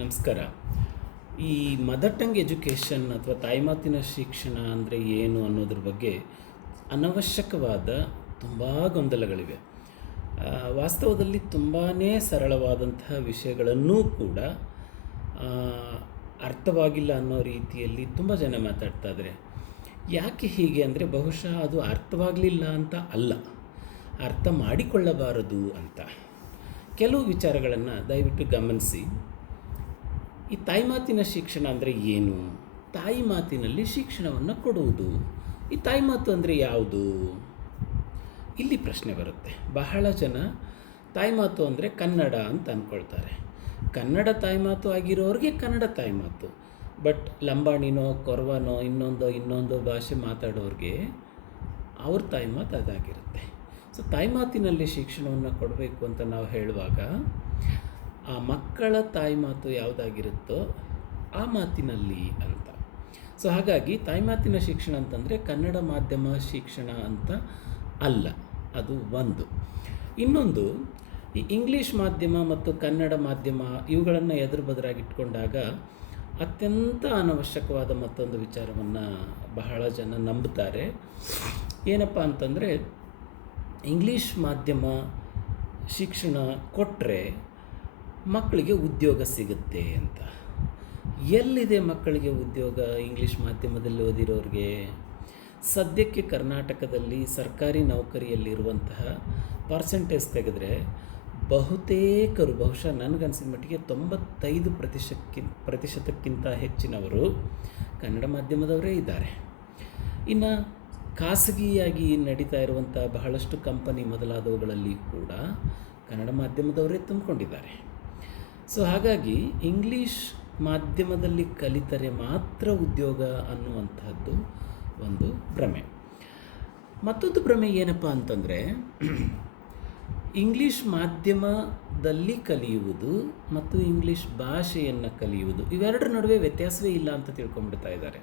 ನಮಸ್ಕಾರ. ಈ mother tongue education ಅಥವಾ ತಾಯ್ಮಾತಿನ ಶಿಕ್ಷಣ ಅಂದರೆ ಏನು ಅನ್ನೋದ್ರ ಬಗ್ಗೆ ಅನವಶ್ಯಕವಾದ ತುಂಬ ಗೊಂದಲಗಳಿವೆ. ವಾಸ್ತವದಲ್ಲಿ ತುಂಬಾ ಸರಳವಾದಂತಹ ವಿಷಯಗಳನ್ನೂ ಕೂಡ ಆ, ಅರ್ಥವಾಗಿಲ್ಲ ಅನ್ನೋ ರೀತಿಯಲ್ಲಿ ತುಂಬ ಜನ ಮಾತಾಡ್ತಾ ಇದ್ದಾರೆ. ಯಾಕೆ ಹೀಗೆ ಅಂದರೆ ಬಹುಶಃ ಅದು ಅರ್ಥವಾಗಲಿಲ್ಲ ಅಂತ ಅಲ್ಲ, ಅರ್ಥ ಮಾಡಿಕೊಳ್ಳಬಾರದು ಅಂತ. ಕೆಲವು ವಿಚಾರಗಳನ್ನು ದಯವಿಟ್ಟು ಗಮನಿಸಿ. ಈ ತಾಯ್ಮಾತಿನ ಶಿಕ್ಷಣ ಅಂದರೆ ಏನು? ತಾಯಿ ಮಾತಿನಲ್ಲಿ ಶಿಕ್ಷಣವನ್ನು ಕೊಡುವುದು. ಈ ತಾಯ್ಮಾತು ಅಂದರೆ ಯಾವುದು? ಇಲ್ಲಿ ಪ್ರಶ್ನೆ ಬರುತ್ತೆ. ಬಹಳ ಜನ ತಾಯ್ಮಾತು ಅಂದರೆ ಕನ್ನಡ ಅಂತ ಅಂದ್ಕೊಳ್ತಾರೆ. ಕನ್ನಡ ತಾಯ್ಮಾತು ಆಗಿರೋರಿಗೆ ಕನ್ನಡ ತಾಯ್ಮಾತು. ಬಟ್ ಲಂಬಾಣಿನೋ ಕೊರವನೋ ಇನ್ನೊಂದು ಭಾಷೆ ಮಾತಾಡೋರಿಗೆ ಅವ್ರ ತಾಯ್ಮಾತು ಅದಾಗಿರುತ್ತೆ. ಸೊ ತಾಯ್ಮಾತಿನಲ್ಲಿ ಶಿಕ್ಷಣವನ್ನು ಕೊಡಬೇಕು ಅಂತ ನಾವು ಹೇಳುವಾಗ ಆ ಮಕ್ಕಳ ತಾಯ್ಮಾತು ಯಾವುದಾಗಿರುತ್ತೋ ಆ ಮಾತಿನಲ್ಲಿ ಅಂತ. ಸೊ ಹಾಗಾಗಿ ತಾಯ್ಮಾತಿನ ಶಿಕ್ಷಣ ಅಂತಂದರೆ ಕನ್ನಡ ಮಾಧ್ಯಮ ಶಿಕ್ಷಣ ಅಂತ ಅಲ್ಲ, ಅದು ಒಂದು. ಇನ್ನೊಂದು, ಈ ಇಂಗ್ಲೀಷ್ ಮಾಧ್ಯಮ ಮತ್ತು ಕನ್ನಡ ಮಾಧ್ಯಮ ಇವುಗಳನ್ನು ಎದುರು ಬದರಾಗಿಟ್ಕೊಂಡಾಗ ಅತ್ಯಂತ ಅನವಶ್ಯಕವಾದ ಮತ್ತೊಂದು ವಿಚಾರವನ್ನು ಬಹಳ ಜನ ನಂಬುತ್ತಾರೆ. ಏನಪ್ಪ ಅಂತಂದರೆ, ಇಂಗ್ಲೀಷ್ ಮಾಧ್ಯಮ ಶಿಕ್ಷಣ ಕೊಟ್ಟರೆ ಮಕ್ಕಳಿಗೆ ಉದ್ಯೋಗ ಸಿಗುತ್ತೆ ಅಂತ. ಎಲ್ಲಿದೆ ಮಕ್ಕಳಿಗೆ ಉದ್ಯೋಗ ಇಂಗ್ಲೀಷ್ ಮಾಧ್ಯಮದಲ್ಲಿ ಓದಿರೋರಿಗೆ? ಸದ್ಯಕ್ಕೆ ಕರ್ನಾಟಕದಲ್ಲಿ ಸರ್ಕಾರಿ ನೌಕರಿಯಲ್ಲಿರುವಂತಹ ಪರ್ಸೆಂಟೇಜ್ ತೆಗೆದರೆ ಬಹುತೇಕರು, ಬಹುಶಃ ನನಗನ್ಸಿದ ಮಟ್ಟಿಗೆ 95% ಹೆಚ್ಚಿನವರು ಕನ್ನಡ ಮಾಧ್ಯಮದವರೇ ಇದ್ದಾರೆ. ಇನ್ನು ಖಾಸಗಿಯಾಗಿ ನಡೀತಾ ಇರುವಂಥ ಬಹಳಷ್ಟು ಕಂಪನಿ ಮೊದಲಾದವುಗಳಲ್ಲಿ ಕೂಡ ಕನ್ನಡ ಮಾಧ್ಯಮದವರೇ ತುಂಬಿಕೊಂಡಿದ್ದಾರೆ. ಸೊ ಹಾಗಾಗಿ ಇಂಗ್ಲೀಷ್ ಮಾಧ್ಯಮದಲ್ಲಿ ಕಲಿತರೆ ಮಾತ್ರ ಉದ್ಯೋಗ ಅನ್ನುವಂಥದ್ದು ಒಂದು ಭ್ರಮೆ. ಮತ್ತೊಂದು ಭ್ರಮೆ ಏನಪ್ಪ ಅಂತಂದರೆ, ಇಂಗ್ಲೀಷ್ ಮಾಧ್ಯಮದಲ್ಲಿ ಕಲಿಯುವುದು ಮತ್ತು ಇಂಗ್ಲೀಷ್ ಭಾಷೆಯನ್ನು ಕಲಿಯುವುದು ಇವೆರಡರ ನಡುವೆ ವ್ಯತ್ಯಾಸವೇ ಇಲ್ಲ ಅಂತ ತಿಳ್ಕೊಂಡ್ಬಿಡ್ತಾ ಇದ್ದಾರೆ.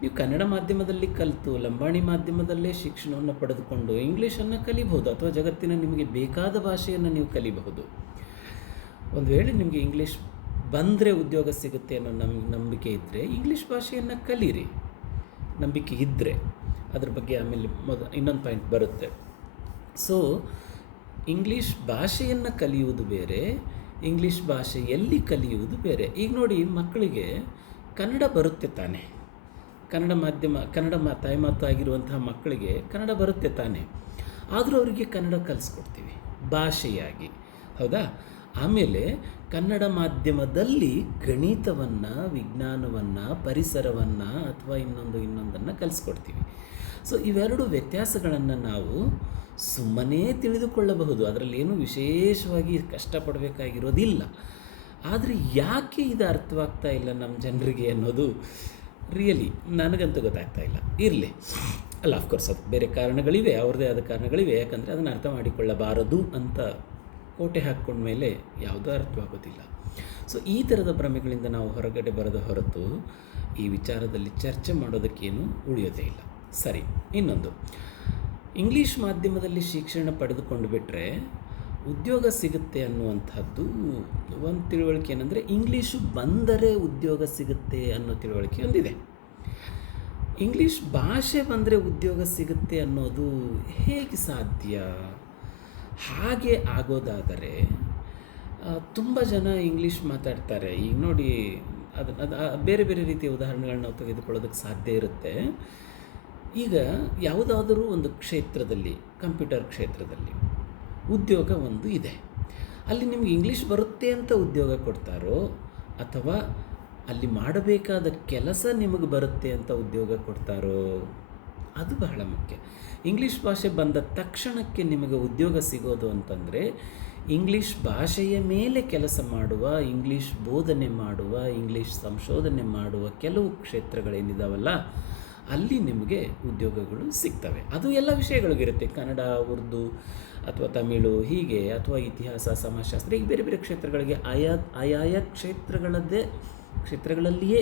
ನೀವು ಕನ್ನಡ ಮಾಧ್ಯಮದಲ್ಲಿ ಕಲಿತು ಲಂಬಾಣಿ ಮಾಧ್ಯಮದಲ್ಲೇ ಶಿಕ್ಷಣವನ್ನು ಪಡೆದುಕೊಂಡು ಇಂಗ್ಲೀಷನ್ನು ಕಲಿಬಹುದು, ಅಥವಾ ಜಗತ್ತಿನ ನಿಮಗೆ ಬೇಕಾದ ಭಾಷೆಯನ್ನು ನೀವು ಕಲಿಬಹುದು. ಒಂದು ವೇಳೆ ನಿಮಗೆ ಇಂಗ್ಲೀಷ್ ಬಂದರೆ ಉದ್ಯೋಗ ಸಿಗುತ್ತೆ ಅನ್ನೋ ನಂಬಿಕೆ ಇದ್ದರೆ ಇಂಗ್ಲೀಷ್ ಭಾಷೆಯನ್ನು ಕಲೀರಿ. ನಂಬಿಕೆ ಇದ್ದರೆ ಅದ್ರ ಬಗ್ಗೆ ಆಮೇಲೆ ಇನ್ನೊಂದು ಪಾಯಿಂಟ್ ಬರುತ್ತೆ. ಸೊ ಇಂಗ್ಲೀಷ್ ಭಾಷೆಯನ್ನು ಕಲಿಯುವುದು ಬೇರೆ, ಇಂಗ್ಲೀಷ್ ಭಾಷೆಯಲ್ಲಿ ಕಲಿಯುವುದು ಬೇರೆ. ಈಗ ನೋಡಿ, ಮಕ್ಕಳಿಗೆ ಕನ್ನಡ ಬರುತ್ತೆ ತಾನೆ, ಕನ್ನಡ ತಾಯ್ಮಾತು ಆಗಿರುವಂತಹ ಮಕ್ಕಳಿಗೆ ಕನ್ನಡ ಬರುತ್ತೆ ತಾನೆ, ಆದರೂ ಅವರಿಗೆ ಕನ್ನಡ ಕಲಿಸ್ಕೊಡ್ತೀವಿ ಭಾಷೆಯಾಗಿ, ಹೌದಾ? ಆಮೇಲೆ ಕನ್ನಡ ಮಾಧ್ಯಮದಲ್ಲಿ ಗಣಿತವನ್ನು, ವಿಜ್ಞಾನವನ್ನು, ಪರಿಸರವನ್ನು ಅಥವಾ ಇನ್ನೊಂದನ್ನು ಕಲಿಸ್ಕೊಡ್ತೀವಿ. ಸೊ ಇವೆರಡು ವ್ಯತ್ಯಾಸಗಳನ್ನು ನಾವು ಸುಮ್ಮನೆ ತಿಳಿದುಕೊಳ್ಳಬಹುದು, ಅದರಲ್ಲಿ ಏನೂ ವಿಶೇಷವಾಗಿ ಕಷ್ಟಪಡಬೇಕಾಗಿರೋದಿಲ್ಲ. ಆದರೆ ಯಾಕೆ ಇದು ಅರ್ಥವಾಗ್ತಾ ಇಲ್ಲ ನಮ್ಮ ಜನರಿಗೆ ಅನ್ನೋದು ರಿಯಲಿ ನನಗಂತೂ ಗೊತ್ತಾಗ್ತಾ ಇಲ್ಲ. ಇರಲಿ, ಅಲ್ಲ, ಆಫ್ಕೋರ್ಸ್ ಅದು ಬೇರೆ ಕಾರಣಗಳಿವೆ, ಅವ್ರದ್ದೇ ಆದ ಕಾರಣಗಳಿವೆ. ಯಾಕಂದರೆ ಅದನ್ನು ಅರ್ಥ ಮಾಡಿಕೊಳ್ಳಬಾರದು ಅಂತ ಕೋಟೆ ಹಾಕ್ಕೊಂಡ್ಮೇಲೆ ಯಾವುದೂ ಅರ್ಥವಾಗೋದಿಲ್ಲ. ಸೊ ಈ ಥರದ ಭ್ರಮೆಗಳಿಂದ ನಾವು ಹೊರಗಡೆ ಬರದ ಹೊರತು ಈ ವಿಚಾರದಲ್ಲಿ ಚರ್ಚೆ ಮಾಡೋದಕ್ಕೇನು ಉಳಿಯೋದೇ ಇಲ್ಲ. ಸರಿ, ಇನ್ನೊಂದು, ಇಂಗ್ಲೀಷ್ ಮಾಧ್ಯಮದಲ್ಲಿ ಶಿಕ್ಷಣ ಪಡೆದುಕೊಂಡು ಬಿಟ್ಟರೆ ಉದ್ಯೋಗ ಸಿಗುತ್ತೆ ಅನ್ನುವಂಥದ್ದು ಒಂದು ತಿಳುವಳಿಕೆ. ಏನಂದರೆ, ಇಂಗ್ಲೀಷು ಬಂದರೆ ಉದ್ಯೋಗ ಸಿಗುತ್ತೆ ಅನ್ನೋ ತಿಳುವಳಿಕೆ ಒಂದಿದೆ. ಇಂಗ್ಲೀಷ್ ಭಾಷೆ ಬಂದರೆ ಉದ್ಯೋಗ ಸಿಗುತ್ತೆ ಅನ್ನೋದು ಹೇಗೆ ಸಾಧ್ಯ? ಹಾಗೆ ಆಗೋದಾದರೆ ತುಂಬ ಜನ ಇಂಗ್ಲೀಷ್ ಮಾತಾಡ್ತಾರೆ. ಈಗ ನೋಡಿ, ಅದು ಬೇರೆ ಬೇರೆ ರೀತಿಯ ಉದಾಹರಣೆಗಳನ್ನ ನಾವು ತೆಗೆದುಕೊಳ್ಳೋದಕ್ಕೆ ಸಾಧ್ಯ ಇರುತ್ತೆ. ಈಗ ಯಾವುದಾದರೂ ಒಂದು ಕ್ಷೇತ್ರದಲ್ಲಿ, ಕಂಪ್ಯೂಟರ್ ಕ್ಷೇತ್ರದಲ್ಲಿ ಉದ್ಯೋಗ ಒಂದು ಇದೆ. ಅಲ್ಲಿ ನಿಮಗೆ ಇಂಗ್ಲೀಷ್ ಬರುತ್ತೆ ಅಂತ ಉದ್ಯೋಗ ಕೊಡ್ತಾರೋ, ಅಥವಾ ಅಲ್ಲಿ ಮಾಡಬೇಕಾದ ಕೆಲಸ ನಿಮಗೆ ಬರುತ್ತೆ ಅಂತ ಉದ್ಯೋಗ ಕೊಡ್ತಾರೋ, ಅದು ಬಹಳ ಮುಖ್ಯ. ಇಂಗ್ಲೀಷ್ ಭಾಷೆ ಬಂದ ತಕ್ಷಣಕ್ಕೆ ನಿಮಗೆ ಉದ್ಯೋಗ ಸಿಗೋದು ಅಂತಂದರೆ, ಇಂಗ್ಲೀಷ್ ಭಾಷೆಯ ಮೇಲೆ ಕೆಲಸ ಮಾಡುವ, ಇಂಗ್ಲೀಷ್ ಬೋಧನೆ ಮಾಡುವ, ಇಂಗ್ಲೀಷ್ ಸಂಶೋಧನೆ ಮಾಡುವ ಕೆಲವು ಕ್ಷೇತ್ರಗಳೇನಿದಾವಲ್ಲ, ಅಲ್ಲಿ ನಿಮಗೆ ಉದ್ಯೋಗಗಳು ಸಿಗ್ತವೆ. ಅದು ಎಲ್ಲ ವಿಷಯಗಳಿಗಿರುತ್ತೆ, ಕನ್ನಡ, ಉರ್ದು ಅಥವಾ ತಮಿಳು, ಹೀಗೆ, ಅಥವಾ ಇತಿಹಾಸ, ಸಮಾಜಶಾಸ್ತ್ರ, ಈಗ ಬೇರೆ ಬೇರೆ ಕ್ಷೇತ್ರಗಳಿಗೆ ಆಯಾಯ ಕ್ಷೇತ್ರಗಳಲ್ಲಿಯೇ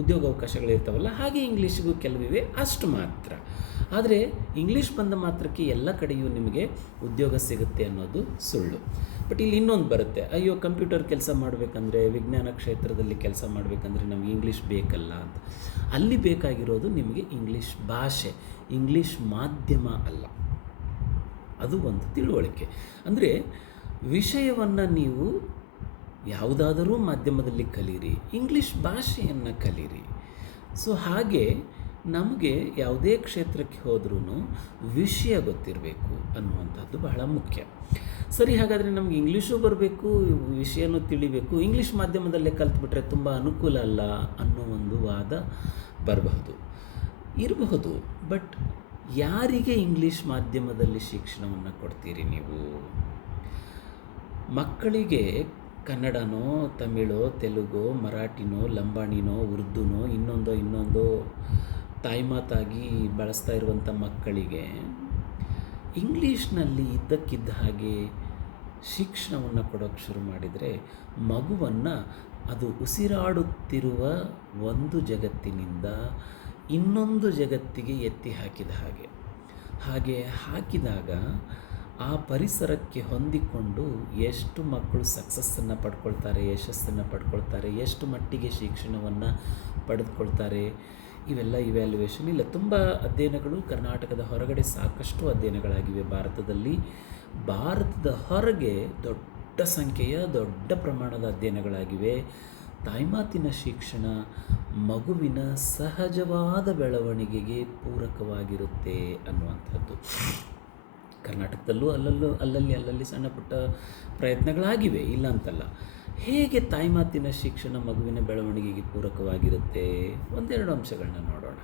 ಉದ್ಯೋಗಾವಕಾಶಗಳಿರ್ತಾವಲ್ಲ, ಹಾಗೆ ಇಂಗ್ಲೀಷಿಗೂ ಕೆಲವಿವೆ, ಅಷ್ಟು ಮಾತ್ರ. ಆದರೆ ಇಂಗ್ಲೀಷ್ ಬಂದ ಮಾತ್ರಕ್ಕೆ ಎಲ್ಲ ಕಡೆಯೂ ನಿಮಗೆ ಉದ್ಯೋಗ ಸಿಗುತ್ತೆ ಅನ್ನೋದು ಸುಳ್ಳು. ಬಟ್ ಇಲ್ಲಿ ಇನ್ನೊಂದು ಬರುತ್ತೆ, ಅಯ್ಯೋ ಕಂಪ್ಯೂಟರ್ ಕೆಲಸ ಮಾಡಬೇಕಂದ್ರೆ, ವಿಜ್ಞಾನ ಕ್ಷೇತ್ರದಲ್ಲಿ ಕೆಲಸ ಮಾಡಬೇಕಂದ್ರೆ ನಮಗೆ ಇಂಗ್ಲೀಷ್ ಬೇಕಲ್ಲ ಅಂತ. ಅಲ್ಲಿ ಬೇಕಾಗಿರೋದು ನಿಮಗೆ ಇಂಗ್ಲೀಷ್ ಭಾಷೆ, ಇಂಗ್ಲೀಷ್ ಮಾಧ್ಯಮ ಅಲ್ಲ. ಅದು ಒಂದು ತಿಳುವಳಿಕೆ. ಅಂದರೆ ವಿಷಯವನ್ನು ನೀವು ಯಾವುದಾದರೂ ಮಾಧ್ಯಮದಲ್ಲಿ ಕಲೀರಿ, ಇಂಗ್ಲೀಷ್ ಭಾಷೆಯನ್ನು ಕಲೀರಿ. ಸೊ ಹಾಗೆ ನಮಗೆ ಯಾವುದೇ ಕ್ಷೇತ್ರಕ್ಕೆ ಹೋದ್ರೂ ವಿಷಯ ಗೊತ್ತಿರಬೇಕು ಅನ್ನುವಂಥದ್ದು ಬಹಳ ಮುಖ್ಯ. ಸರಿ, ಹಾಗಾದರೆ ನಮಗೆ ಇಂಗ್ಲೀಷು ಬರಬೇಕು, ವಿಷಯನೂ ತಿಳಿಬೇಕು, ಇಂಗ್ಲೀಷ್ ಮಾಧ್ಯಮದಲ್ಲೇ ಕಲ್ತ್ಬಿಟ್ರೆ ತುಂಬ ಅನುಕೂಲ ಅಲ್ಲ ಅನ್ನೋ ಒಂದು ವಾದ ಇರಬಹುದು. ಬಟ್ ಯಾರಿಗೆ ಇಂಗ್ಲೀಷ್ ಮಾಧ್ಯಮದಲ್ಲಿ ಶಿಕ್ಷಣವನ್ನು ಕೊಡ್ತೀರಿ ನೀವು? ಮಕ್ಕಳಿಗೆ ಕನ್ನಡನೋ, ತಮಿಳೋ, ತೆಲುಗೋ, ಮರಾಠಿನೋ, ಲಂಬಾಣಿನೋ, ಉರ್ದುನೋ, ಇನ್ನೊಂದೋ ತಾಯ್ಮಾತಾಗಿ ಬಳಸ್ತಾ ಇರುವಂಥ ಮಕ್ಕಳಿಗೆ ಇಂಗ್ಲೀಷ್ನಲ್ಲಿ ಇದ್ದಕ್ಕಿದ್ದ ಹಾಗೆ ಶಿಕ್ಷಣವನ್ನು ಕೊಡೋಕ್ಕೆ ಶುರು ಮಾಡಿದರೆ ಮಗುವನ್ನು ಅದು ಉಸಿರಾಡುತ್ತಿರುವ ಒಂದು ಜಗತ್ತಿನಿಂದ ಇನ್ನೊಂದು ಜಗತ್ತಿಗೆ ಎತ್ತಿ ಹಾಗೆ ಹಾಕಿದಾಗ ಆ ಪರಿಸರಕ್ಕೆ ಹೊಂದಿಕೊಂಡು ಎಷ್ಟು ಮಕ್ಕಳು ಸಕ್ಸಸ್ಸನ್ನು ಪಡ್ಕೊಳ್ತಾರೆ, ಯಶಸ್ಸನ್ನು ಪಡ್ಕೊಳ್ತಾರೆ, ಎಷ್ಟು ಮಟ್ಟಿಗೆ ಶಿಕ್ಷಣವನ್ನು ಪಡೆದುಕೊಳ್ತಾರೆ, ಇವೆಲ್ಲ ಇವ್ಯಾಲ್ಯುವೇಷನ್ ಇಲ್ಲ. ತುಂಬ ಅಧ್ಯಯನಗಳು ಕರ್ನಾಟಕದ ಹೊರಗಡೆ ಸಾಕಷ್ಟು ಅಧ್ಯಯನಗಳಾಗಿವೆ. ಭಾರತದ ಹೊರಗೆ ದೊಡ್ಡ ಸಂಖ್ಯೆಯ ದೊಡ್ಡ ಪ್ರಮಾಣದ ಅಧ್ಯಯನಗಳಾಗಿವೆ. ತಾಯ್ಮಾತಿನ ಶಿಕ್ಷಣ ಮಗುವಿನ ಸಹಜವಾದ ಬೆಳವಣಿಗೆಗೆ ಪೂರಕವಾಗಿರುತ್ತೆ ಅನ್ನುವಂಥದ್ದು. ಕರ್ನಾಟಕದಲ್ಲೂ ಅಲ್ಲಲ್ಲಿ ಸಣ್ಣ ಪುಟ್ಟ ಪ್ರಯತ್ನಗಳಾಗಿವೆ, ಇಲ್ಲ ಅಂತಲ್ಲ. ಹೇಗೆ ತಾಯ್ಮಾತಿನ ಶಿಕ್ಷಣ ಮಗುವಿನ ಬೆಳವಣಿಗೆಗೆ ಪೂರಕವಾಗಿರುತ್ತೆ? ಒಂದೆರಡು ಅಂಶಗಳನ್ನ ನೋಡೋಣ.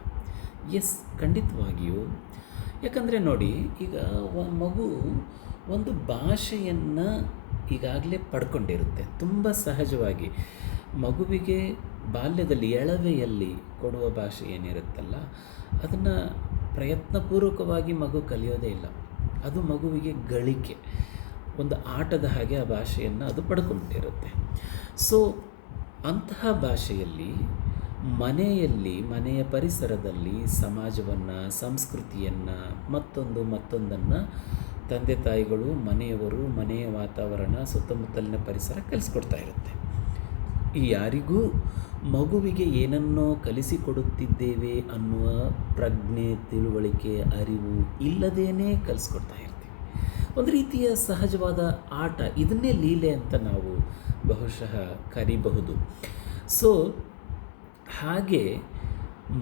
ಎಸ್, ಖಂಡಿತವಾಗಿಯೂ. ಯಾಕಂದರೆ ನೋಡಿ, ಈಗ ಮಗು ಒಂದು ಭಾಷೆಯನ್ನು ಈಗಾಗಲೇ ಪಡ್ಕೊಂಡಿರುತ್ತೆ ತುಂಬ ಸಹಜವಾಗಿ. ಮಗುವಿಗೆ ಬಾಲ್ಯದಲ್ಲಿ ಎಳವೆಯಲ್ಲಿ ಕೊಡುವ ಭಾಷೆ ಏನಿರುತ್ತಲ್ಲ, ಅದನ್ನು ಪ್ರಯತ್ನಪೂರ್ವಕವಾಗಿ ಮಗು ಕಲಿಯೋದೇ ಇಲ್ಲ. ಅದು ಮಗುವಿಗೆ ಗಳಿಕೆ, ಒಂದು ಆಟದ ಹಾಗೆ ಆ ಭಾಷೆಯನ್ನು ಅದು ಪಡ್ಕೊಂಡಿರುತ್ತೆ. ಸೊ ಅಂತಹ ಭಾಷೆಯಲ್ಲಿ ಮನೆಯ ಪರಿಸರದಲ್ಲಿ ಸಮಾಜವನ್ನು, ಸಂಸ್ಕೃತಿಯನ್ನು, ಮತ್ತೊಂದನ್ನು ತಂದೆ ತಾಯಿಗಳು, ಮನೆಯವರು, ಮನೆಯ ವಾತಾವರಣ, ಸುತ್ತಮುತ್ತಲಿನ ಪರಿಸರ ಕಲಿಸ್ಕೊಡ್ತಾ ಇರುತ್ತೆ. ಈ ಯಾರಿಗೂ ಮಗುವಿಗೆ ಏನನ್ನೋ ಕಲಿಸಿಕೊಡುತ್ತಿದ್ದೇವೆ ಅನ್ನುವ ಪ್ರಜ್ಞೆ, ತಿಳುವಳಿಕೆ, ಅರಿವು ಇಲ್ಲದೇನೆ ಕಲಿಸ್ಕೊಡ್ತಾ ಇರ್ತೀವಿ. ಒಂದು ರೀತಿಯ ಸಹಜವಾದ ಆಟ, ಇದನ್ನೇ ಲೀಲೆ ಅಂತ ನಾವು ಬಹುಶಃ ಕರಿಬಹುದು. ಸೊ ಹಾಗೆ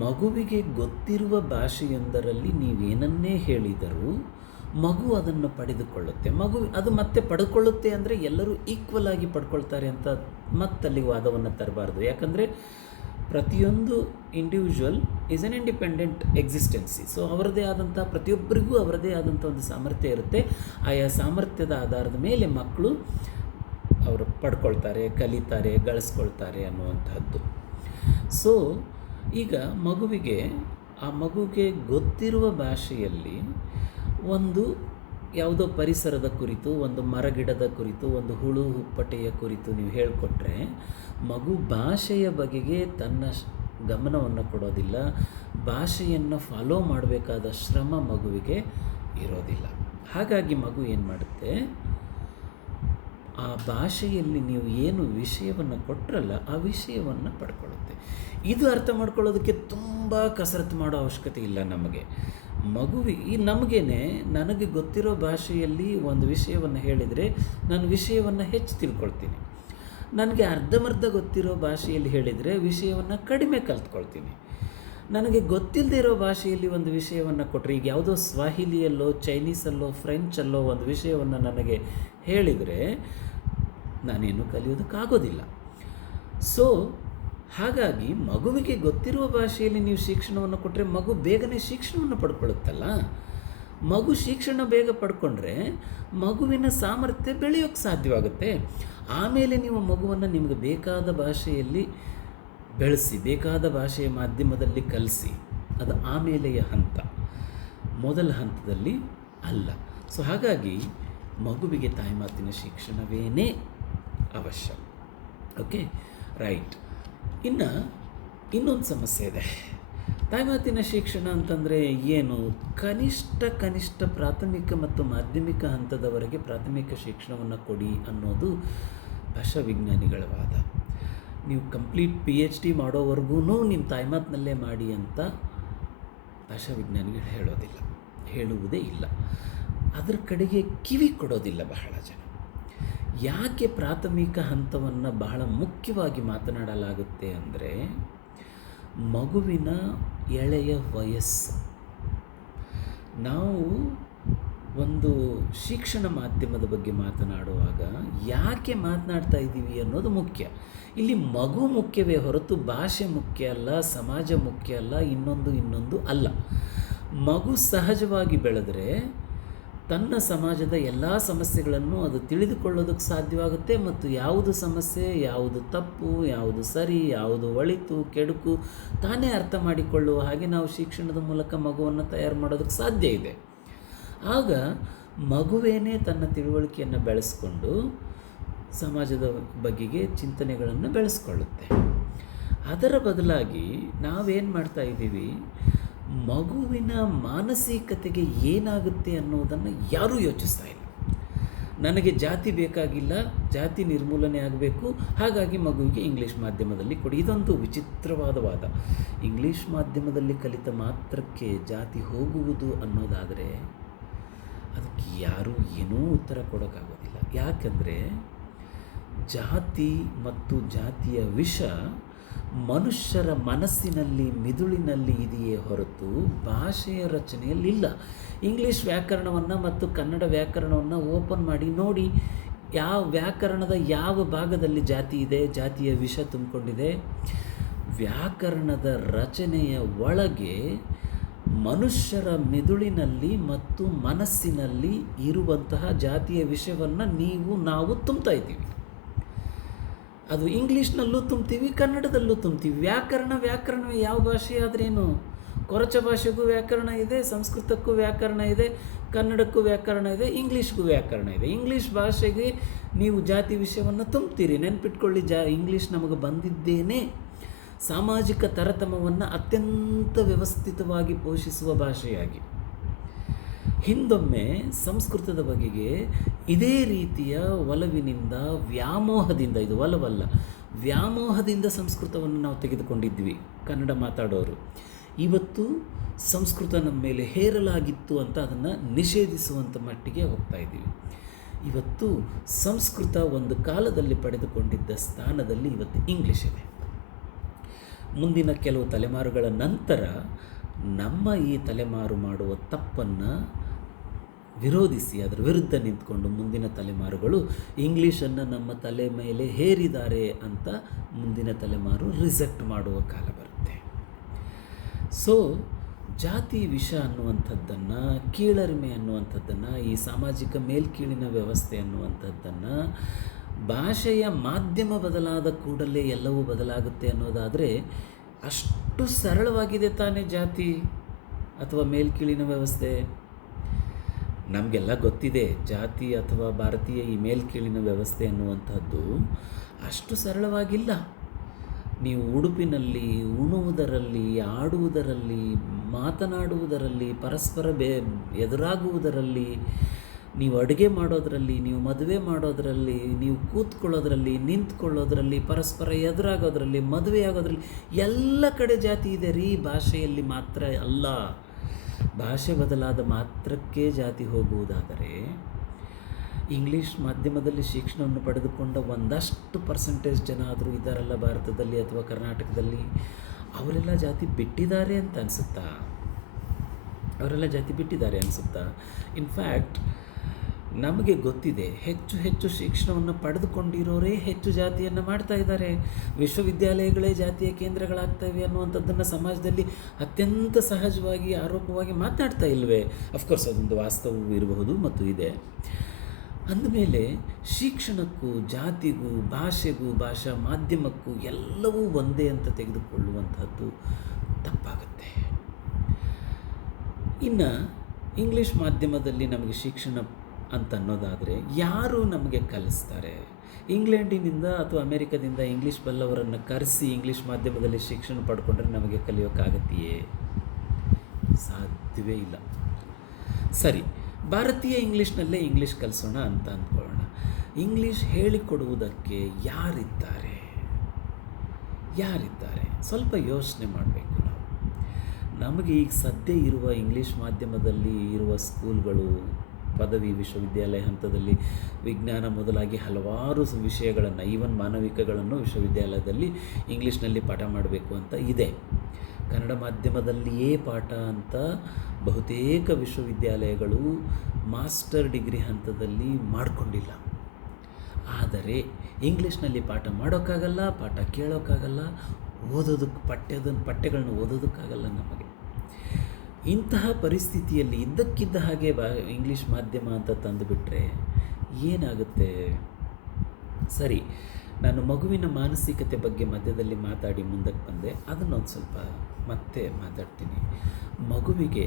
ಮಗುವಿಗೆ ಗೊತ್ತಿರುವ ಭಾಷೆಯೊಂದರಲ್ಲಿ ನೀವೇನನ್ನೇ ಹೇಳಿದರೂ ಮಗು ಅದನ್ನು ಪಡೆದುಕೊಳ್ಳುತ್ತೆ. ಮಗು ಅದು ಮತ್ತೆ ಪಡ್ಕೊಳ್ಳುತ್ತೆ ಅಂದರೆ ಎಲ್ಲರೂ ಈಕ್ವಲ್ ಆಗಿ ಪಡ್ಕೊಳ್ತಾರೆ ಅಂತ ಮತ್ತಲ್ಲಿ ವಾದವನ್ನು ತರಬಾರ್ದು. ಯಾಕಂದರೆ ಪ್ರತಿಯೊಂದು individual is an independent existence. So ಪ್ರತಿಯೊಬ್ಬರಿಗೂ ಅವರದೇ ಆದಂಥ ಒಂದು ಸಾಮರ್ಥ್ಯ ಇರುತ್ತೆ. ಆಯಾ ಸಾಮರ್ಥ್ಯದ ಆಧಾರದ ಮೇಲೆ ಮಕ್ಕಳು ಅವರು ಪಡ್ಕೊಳ್ತಾರೆ, ಕಲಿತಾರೆ, ಗಳಿಸ್ಕೊಳ್ತಾರೆ ಅನ್ನುವಂಥದ್ದು. ಸೊ ಈಗ ಮಗುವಿಗೆ ಗೊತ್ತಿರುವ ಭಾಷೆಯಲ್ಲಿ ಒಂದು ಯಾವುದೋ ಪರಿಸರದ ಕುರಿತು, ಒಂದು ಮರಗಿಡದ ಕುರಿತು, ಒಂದು ಹುಳು ಹುಪ್ಪಟೆಯ ಕುರಿತು ನೀವು ಹೇಳಿಕೊಟ್ರೆ ಮಗು ಭಾಷೆಯ ಬಗೆಗೆ ತನ್ನ ಗಮನವನ್ನು ಕೊಡೋದಿಲ್ಲ. ಭಾಷೆಯನ್ನು ಫಾಲೋ ಮಾಡಬೇಕಾದ ಶ್ರಮ ಮಗುವಿಗೆ ಇರೋದಿಲ್ಲ. ಹಾಗಾಗಿ ಮಗು ಏನು ಮಾಡುತ್ತೆ, ಆ ಭಾಷೆಯಲ್ಲಿ ನೀವು ಏನು ವಿಷಯವನ್ನು ಕೊಟ್ಟರಲ್ಲ ಆ ವಿಷಯವನ್ನು ಪಡ್ಕೊಳ್ಳುತ್ತೆ. ಇದು ಅರ್ಥ ಮಾಡ್ಕೊಳ್ಳೋದಕ್ಕೆ ತುಂಬ ಕಸರತ್ತು ಮಾಡೋ ಅವಶ್ಯಕತೆ ಇಲ್ಲ ನಮಗೆ. ನನಗೆ ಗೊತ್ತಿರೋ ಭಾಷೆಯಲ್ಲಿ ಒಂದು ವಿಷಯವನ್ನು ಹೇಳಿದರೆ ನಾನು ವಿಷಯವನ್ನು ಹೆಚ್ಚು ತಿಳ್ಕೊಳ್ತೀನಿ. ನನಗೆ ಅರ್ಧಂಬರ್ಧ ಗೊತ್ತಿರೋ ಭಾಷೆಯಲ್ಲಿ ಹೇಳಿದರೆ ವಿಷಯವನ್ನು ಕಡಿಮೆ ಕಲ್ತ್ಕೊಳ್ತೀನಿ. ನನಗೆ ಗೊತ್ತಿಲ್ಲದೆ ಇರೋ ಭಾಷೆಯಲ್ಲಿ ಒಂದು ವಿಷಯವನ್ನು ಕೊಟ್ಟರೆ, ಈಗ ಯಾವುದೋ ಸ್ವಾಹಿಲಿಯಲ್ಲೋ, ಚೈನೀಸಲ್ಲೋ, ಫ್ರೆಂಚಲ್ಲೋ ಒಂದು ವಿಷಯವನ್ನು ನನಗೆ ಹೇಳಿದರೆ ನಾನೇನು ಕಲಿಯೋದಕ್ಕಾಗೋದಿಲ್ಲ. ಸೊ ಹಾಗಾಗಿ ಮಗುವಿಗೆ ಗೊತ್ತಿರುವ ಭಾಷೆಯಲ್ಲಿ ನೀವು ಶಿಕ್ಷಣವನ್ನು ಕೊಟ್ಟರೆ ಮಗು ಬೇಗನೆ ಶಿಕ್ಷಣವನ್ನು ಪಡ್ಕೊಳ್ಳುತ್ತಲ್ಲ. ಮಗು ಶಿಕ್ಷಣ ಬೇಗ ಪಡ್ಕೊಂಡ್ರೆ ಮಗುವಿನ ಸಾಮರ್ಥ್ಯ ಬೆಳೆಯೋಕ್ಕೆ ಸಾಧ್ಯವಾಗುತ್ತೆ. ಆಮೇಲೆ ನೀವು ಮಗುವನ್ನು ನಿಮಗೆ ಬೇಕಾದ ಭಾಷೆಯಲ್ಲಿ ಬೆಳೆಸಿ, ಬೇಕಾದ ಭಾಷೆಯ ಮಾಧ್ಯಮದಲ್ಲಿ ಕಲಿಸಿ. ಅದು ಆಮೇಲೆಯ ಹಂತ, ಮೊದಲ ಹಂತದಲ್ಲಿ ಅಲ್ಲ. ಸೊ ಹಾಗಾಗಿ ಮಗುವಿಗೆ ತಾಯ್ಮಾತಿನ ಶಿಕ್ಷಣವೇನೇ ಅವಶ್ಯ. Okay, right. ಇನ್ನೊಂದು ಸಮಸ್ಯೆ ಇದೆ. ತಾಯ್ಮಾತಿನ ಶಿಕ್ಷಣ ಅಂತಂದರೆ ಏನು? ಕನಿಷ್ಠ ಪ್ರಾಥಮಿಕ ಮತ್ತು ಮಾಧ್ಯಮಿಕ ಹಂತದವರೆಗೆ ಪ್ರಾಥಮಿಕ ಶಿಕ್ಷಣವನ್ನು ಕೊಡಿ ಅನ್ನೋದು ಭಾಷಾ ವಿಜ್ಞಾನಿಗಳ ವಾದ. ನೀವು ಕಂಪ್ಲೀಟ್ PhD ಮಾಡೋವರೆಗೂ ನಿಮ್ಮ ತಾಯ್ಮಾತಿನಲ್ಲೇ ಮಾಡಿ ಅಂತ ಭಾಷಾ ವಿಜ್ಞಾನಿಗಳು ಹೇಳುವುದೇ ಇಲ್ಲ. ಅದರ ಕಡೆಗೆ ಕಿವಿ ಕೊಡೋದಿಲ್ಲ ಬಹಳ ಜನ. ಯಾಕೆ ಪ್ರಾಥಮಿಕ ಹಂತವನ್ನು ಬಹಳ ಮುಖ್ಯವಾಗಿ ಮಾತನಾಡಲಾಗುತ್ತೆ ಅಂದರೆ, ಮಗುವಿನ ಎಳೆಯ ವಯಸ್ಸು. ನಾವು ಒಂದು ಶಿಕ್ಷಣ ಮಾಧ್ಯಮದ ಬಗ್ಗೆ ಮಾತನಾಡುವಾಗ ಯಾಕೆ ಮಾತನಾಡ್ತಾ ಇದ್ದೀವಿ ಅನ್ನೋದು ಮುಖ್ಯ. ಇಲ್ಲಿ ಮಗು ಮುಖ್ಯವೇ ಹೊರತು ಭಾಷೆ ಮುಖ್ಯ ಅಲ್ಲ, ಸಮಾಜ ಮುಖ್ಯ ಅಲ್ಲ, ಇನ್ನೊಂದು ಅಲ್ಲ. ಮಗು ಸಹಜವಾಗಿ ಬೆಳೆದರೆ ತನ್ನ ಸಮಾಜದ ಎಲ್ಲ ಸಮಸ್ಯೆಗಳನ್ನು ಅದು ತಿಳಿದುಕೊಳ್ಳೋದಕ್ಕೆ ಸಾಧ್ಯವಾಗುತ್ತೆ. ಮತ್ತು ಯಾವುದು ಸಮಸ್ಯೆ, ಯಾವುದು ತಪ್ಪು, ಯಾವುದು ಸರಿ, ಯಾವುದು ಒಳಿತು ಕೆಡುಕು ತಾನೇ ಅರ್ಥ ಮಾಡಿಕೊಳ್ಳುವ ಹಾಗೆ ನಾವು ಶಿಕ್ಷಣದ ಮೂಲಕ ಮಗುವನ್ನು ತಯಾರು ಮಾಡೋದಕ್ಕೆ ಸಾಧ್ಯ ಇದೆ. ಆಗ ಮಗುವೇನೇ ತನ್ನ ತಿಳುವಳಿಕೆಯನ್ನು ಬೆಳೆಸ್ಕೊಂಡು ಸಮಾಜದ ಬಗೆಗೆ ಚಿಂತನೆಗಳನ್ನು ಬೆಳೆಸ್ಕೊಳ್ಳುತ್ತೆ. ಅದರ ಬದಲಾಗಿ ನಾವೇನು ಮಾಡ್ತಾ ಇದ್ದೀವಿ, ಮಗುವಿನ ಮಾನಸಿಕತೆಗೆ ಏನಾಗುತ್ತೆ ಅನ್ನೋದನ್ನು ಯಾರೂ ಯೋಚಿಸ್ತಾ ಇಲ್ಲ. ನನಗೆ ಜಾತಿ ಬೇಕಾಗಿಲ್ಲ, ಜಾತಿ ನಿರ್ಮೂಲನೆ ಆಗಬೇಕು, ಹಾಗಾಗಿ ಮಗುವಿಗೆ ಇಂಗ್ಲೀಷ್ ಮಾಧ್ಯಮದಲ್ಲಿ ಕೊಡಿ. ಇದೊಂದು ವಿಚಿತ್ರವಾದ ವಾದ. ಇಂಗ್ಲೀಷ್ ಮಾಧ್ಯಮದಲ್ಲಿ ಕಲಿತ ಮಾತ್ರಕ್ಕೆ ಜಾತಿ ಹೋಗುವುದು ಅನ್ನೋದಾದರೆ ಅದಕ್ಕೆ ಯಾರೂ ಏನೂ ಉತ್ತರ ಕೊಡೋಕ್ಕಾಗೋದಿಲ್ಲ. ಯಾಕಂದರೆ ಜಾತಿ ಮತ್ತು ಜಾತಿಯ ವಿಷ ಮನುಷ್ಯರ ಮನಸ್ಸಿನಲ್ಲಿ, ಮಿದುಳಿನಲ್ಲಿ ಇದೆಯೇ ಹೊರತು ಭಾಷೆಯ ರಚನೆಯಲ್ಲಿಲ್ಲ. ಇಂಗ್ಲೀಷ್ ವ್ಯಾಕರಣವನ್ನು ಮತ್ತು ಕನ್ನಡ ವ್ಯಾಕರಣವನ್ನು ಓಪನ್ ಮಾಡಿ ನೋಡಿ, ಯಾವ ವ್ಯಾಕರಣದ ಯಾವ ಭಾಗದಲ್ಲಿ ಜಾತಿ ಇದೆ, ಜಾತಿಯ ವಿಷ ತುಂಬಿಕೊಂಡಿದೆ. ವ್ಯಾಕರಣದ ರಚನೆಯ ಒಳಗೆ ಮನುಷ್ಯರ ಮಿದುಳಿನಲ್ಲಿ ಮತ್ತು ಮನಸ್ಸಿನಲ್ಲಿ ಇರುವಂತಹ ಜಾತಿಯ ವಿಷಯವನ್ನು ನಾವು ತುಂಬ್ತಾ ಇದ್ದೀವಿ. ಅದು ಇಂಗ್ಲೀಷ್ನಲ್ಲೂ ತುಂಬ್ತೀವಿ, ಕನ್ನಡದಲ್ಲೂ ತುಂಬ್ತೀವಿ. ವ್ಯಾಕರಣವೇ ಯಾವ ಭಾಷೆ ಆದ್ರೇನು? ಕೊರಚ ಭಾಷೆಗೂ ವ್ಯಾಕರಣ ಇದೆ, ಸಂಸ್ಕೃತಕ್ಕೂ ವ್ಯಾಕರಣ ಇದೆ, ಕನ್ನಡಕ್ಕೂ ವ್ಯಾಕರಣ ಇದೆ, ಇಂಗ್ಲೀಷ್ಗೂ ವ್ಯಾಕರಣ ಇದೆ. ಇಂಗ್ಲೀಷ್ ಭಾಷೆಗೆ ನೀವು ಜಾತಿ ವಿಷಯವನ್ನು ತುಂಬ್ತೀರಿ. ನೆನ್ಪಿಟ್ಕೊಳ್ಳಿ, ಇಂಗ್ಲೀಷ್ ನಮಗೆ ಬಂದಿದ್ದೇನೆ ಸಾಮಾಜಿಕ ತರತಮವನ್ನು ಅತ್ಯಂತ ವ್ಯವಸ್ಥಿತವಾಗಿ ಪೋಷಿಸುವ ಭಾಷೆಯಾಗಿ. ಹಿಂದೊಮ್ಮೆ ಸಂಸ್ಕೃತದ ಬಗೆಗೆ ಇದೇ ರೀತಿಯ ಒಲವಿನಿಂದ, ವ್ಯಾಮೋಹದಿಂದ, ಇದು ಒಲವಲ್ಲ, ವ್ಯಾಮೋಹದಿಂದ ಸಂಸ್ಕೃತವನ್ನು ನಾವು ತೆಗೆದುಕೊಂಡಿದ್ವಿ ಕನ್ನಡ ಮಾತಾಡೋರು. ಇವತ್ತು ಸಂಸ್ಕೃತ ನಮ್ಮ ಮೇಲೆ ಹೇರಲಾಗಿತ್ತು ಅಂತ ಅದನ್ನು ನಿಷೇಧಿಸುವಂಥ ಮಟ್ಟಿಗೆ ಹೋಗ್ತಾ ಇದ್ದೀವಿ. ಇವತ್ತು ಸಂಸ್ಕೃತ ಒಂದು ಕಾಲದಲ್ಲಿ ಪಡೆದುಕೊಂಡಿದ್ದ ಸ್ಥಾನದಲ್ಲಿ ಇವತ್ತು ಇಂಗ್ಲೀಷ್ ಇದೆ. ಮುಂದಿನ ಕೆಲವು ತಲೆಮಾರುಗಳ ನಂತರ ನಮ್ಮ ಈ ತಲೆಮಾರು ಮಾಡುವ ತಪ್ಪನ್ನು ವಿರೋಧಿಸಿ ಅದರ ವಿರುದ್ಧ ನಿಂತ್ಕೊಂಡು ಮುಂದಿನ ತಲೆಮಾರುಗಳು ಇಂಗ್ಲೀಷನ್ನು ನಮ್ಮ ತಲೆ ಮೇಲೆ ಹೇರಿದ್ದಾರೆ ಅಂತ ಮುಂದಿನ ತಲೆಮಾರು ರಿಜೆಕ್ಟ್ ಮಾಡುವ ಕಾಲ ಬರುತ್ತೆ. ಸೊ ಜಾತಿ ವಿಷ ಅನ್ನುವಂಥದ್ದನ್ನು, ಕೀಳರಿಮೆ ಅನ್ನುವಂಥದ್ದನ್ನು, ಈ ಸಾಮಾಜಿಕ ಮೇಲ್ಕೀಳಿನ ವ್ಯವಸ್ಥೆ ಅನ್ನುವಂಥದ್ದನ್ನು ಭಾಷೆಯ ಮಾಧ್ಯಮ ಬದಲಾದ ಕೂಡಲೇ ಎಲ್ಲವೂ ಬದಲಾಗುತ್ತೆ ಅನ್ನೋದಾದರೆ ಅಷ್ಟು ಸರಳವಾಗಿದೆ ತಾನೇ ಜಾತಿ ಅಥವಾ ಮೇಲ್ಕೀಳಿನ ವ್ಯವಸ್ಥೆ? ನಮಗೆಲ್ಲ ಗೊತ್ತಿದೆ, ಜಾತಿ ಅಥವಾ ಭಾರತೀಯ ಈ ಮೇಲ್ಕೀಳಿನ ವ್ಯವಸ್ಥೆ ಅನ್ನುವಂಥದ್ದು ಅಷ್ಟು ಸರಳವಾಗಿಲ್ಲ. ನೀವು ಉಡುಪಿನಲ್ಲಿ, ಉಣ್ಣುವುದರಲ್ಲಿ, ಆಡುವುದರಲ್ಲಿ, ಮಾತನಾಡುವುದರಲ್ಲಿ, ಪರಸ್ಪರ ಎದುರಾಗುವುದರಲ್ಲಿ, ನೀವು ಅಡುಗೆ ಮಾಡೋದರಲ್ಲಿ, ನೀವು ಮದುವೆ ಮಾಡೋದರಲ್ಲಿ, ನೀವು ಕೂತ್ಕೊಳ್ಳೋದ್ರಲ್ಲಿ, ನಿಂತ್ಕೊಳ್ಳೋದ್ರಲ್ಲಿ, ಪರಸ್ಪರ ಎದುರಾಗೋದ್ರಲ್ಲಿ, ಮದುವೆ ಆಗೋದ್ರಲ್ಲಿ ಎಲ್ಲ ಕಡೆ ಜಾತಿ ಇದೆ ರೀ. ಭಾಷೆಯಲ್ಲಿ ಮಾತ್ರ ಅಲ್ಲ. ಭಾಷೆ ಬದಲಾದ ಮಾತ್ರಕ್ಕೆ ಜಾತಿ ಹೋಗುವುದಾದರೆ ಇಂಗ್ಲೀಷ್ ಮಾಧ್ಯಮದಲ್ಲಿ ಶಿಕ್ಷಣವನ್ನು ಪಡೆದುಕೊಂಡ ಒಂದಷ್ಟು ಪರ್ಸೆಂಟೇಜ್ ಜನ ಆದರೂ ಇದ್ದಾರಲ್ಲ ಭಾರತದಲ್ಲಿ ಅಥವಾ ಕರ್ನಾಟಕದಲ್ಲಿ, ಅವರೆಲ್ಲ ಜಾತಿ ಬಿಟ್ಟಿದ್ದಾರೆ ಅಂತ ಅನಿಸುತ್ತಾ? ಇನ್ಫ್ಯಾಕ್ಟ್ ನಮಗೆ ಗೊತ್ತಿದೆ, ಹೆಚ್ಚು ಶಿಕ್ಷಣವನ್ನು ಪಡೆದುಕೊಂಡಿರೋರೇ ಹೆಚ್ಚು ಜಾತಿಯನ್ನು ಮಾಡ್ತಾ ಇದ್ದಾರೆ. ವಿಶ್ವವಿದ್ಯಾಲಯಗಳೇ ಜಾತಿಯ ಕೇಂದ್ರಗಳಾಗ್ತವೆ ಅನ್ನುವಂಥದ್ದನ್ನು ಸಮಾಜದಲ್ಲಿ ಅತ್ಯಂತ ಸಹಜವಾಗಿ, ಆರೋಪವಾಗಿ ಮಾತನಾಡ್ತಾ ಇಲ್ವೇ? ಅಫ್ಕೋರ್ಸ್ ಅದೊಂದು ವಾಸ್ತವವೂ ಇರಬಹುದು ಮತ್ತು ಇದೆ. ಅಂದಮೇಲೆ ಶಿಕ್ಷಣಕ್ಕೂ, ಜಾತಿಗೂ, ಭಾಷೆಗೂ, ಭಾಷಾ ಮಾಧ್ಯಮಕ್ಕೂ ಎಲ್ಲವೂ ಒಂದೇ ಅಂತ ತೆಗೆದುಕೊಳ್ಳುವಂಥದ್ದು ತಪ್ಪಾಗುತ್ತೆ. ಇನ್ನು ಇಂಗ್ಲೀಷ್ ಮಾಧ್ಯಮದಲ್ಲಿ ನಮಗೆ ಶಿಕ್ಷಣ ಅಂತ ಅನ್ನೋದಾದರೆ ಯಾರು ನಮಗೆ ಕಲಿಸ್ತಾರೆ? ಇಂಗ್ಲೆಂಡಿನಿಂದ ಅಥವಾ ಅಮೇರಿಕದಿಂದ ಇಂಗ್ಲೀಷ್ ಬಲ್ಲವರನ್ನು ಕರೆಸಿ ಇಂಗ್ಲೀಷ್ ಮಾಧ್ಯಮದಲ್ಲಿ ಶಿಕ್ಷಣ ಪಡ್ಕೊಂಡ್ರೆ ನಮಗೆ ಕಲಿಯೋಕ್ಕಾಗತ್ತೆಯೇ? ಸಾಧ್ಯವೇ ಇಲ್ಲ. ಸರಿ, ಭಾರತೀಯ ಇಂಗ್ಲೀಷ್ನಲ್ಲೇ ಇಂಗ್ಲೀಷ್ ಕಲಿಸೋಣ ಅಂತ ಅಂದ್ಕೊಳ್ಳೋಣ. ಇಂಗ್ಲೀಷ್ ಹೇಳಿಕೊಡುವುದಕ್ಕೆ ಯಾರಿದ್ದಾರೆ? ಸ್ವಲ್ಪ ಯೋಚನೆ ಮಾಡಬೇಕು ನಾವು. ನಮಗೆ ಈಗ ಸದ್ಯ ಇರುವ ಇಂಗ್ಲೀಷ್ ಮಾಧ್ಯಮದಲ್ಲಿ ಇರುವ ಸ್ಕೂಲ್ಗಳು, ಪದವಿ ವಿಶ್ವವಿದ್ಯಾಲಯ ಹಂತದಲ್ಲಿ ವಿಜ್ಞಾನ ಮೊದಲಾಗಿ ಹಲವಾರು ವಿಷಯಗಳನ್ನು, ಈವನ್ ಮಾನವಿಕಗಳನ್ನು ವಿಶ್ವವಿದ್ಯಾಲಯದಲ್ಲಿ ಇಂಗ್ಲೀಷ್ನಲ್ಲಿ ಪಾಠ ಮಾಡಬೇಕು ಅಂತ ಇದೆ. ಕನ್ನಡ ಮಾಧ್ಯಮದಲ್ಲಿಯೇ ಪಾಠ ಅಂತ ಬಹುತೇಕ ವಿಶ್ವವಿದ್ಯಾಲಯಗಳು ಮಾಸ್ಟರ್ ಡಿಗ್ರಿ ಹಂತದಲ್ಲಿ ಮಾಡಿಕೊಂಡಿಲ್ಲ. ಆದರೆ ಇಂಗ್ಲೀಷ್ನಲ್ಲಿ ಪಾಠ ಮಾಡೋಕ್ಕಾಗಲ್ಲ, ಪಾಠ ಕೇಳೋಕ್ಕಾಗಲ್ಲ, ಪಠ್ಯಗಳನ್ನು ಓದೋದಕ್ಕಾಗಲ್ಲ ನಮಗೆ. ಇಂತಹ ಪರಿಸ್ಥಿತಿಯಲ್ಲಿ ಇದ್ದಕ್ಕಿದ್ದ ಹಾಗೆ ಇಂಗ್ಲೀಷ್ ಮಾಧ್ಯಮ ಅಂತ ತಂದುಬಿಟ್ರೆ ಏನಾಗುತ್ತೆ? ಸರಿ, ನಾನು ಮಗುವಿನ ಮಾನಸಿಕತೆ ಬಗ್ಗೆ ಮಧ್ಯದಲ್ಲಿ ಮಾತಾಡಿ ಮುಂದಕ್ಕೆ ಬಂದೆ. ಅದನ್ನೊಂದು ಸ್ವಲ್ಪ ಮತ್ತೆ ಮಾತಾಡ್ತೀನಿ. ಮಗುವಿಗೆ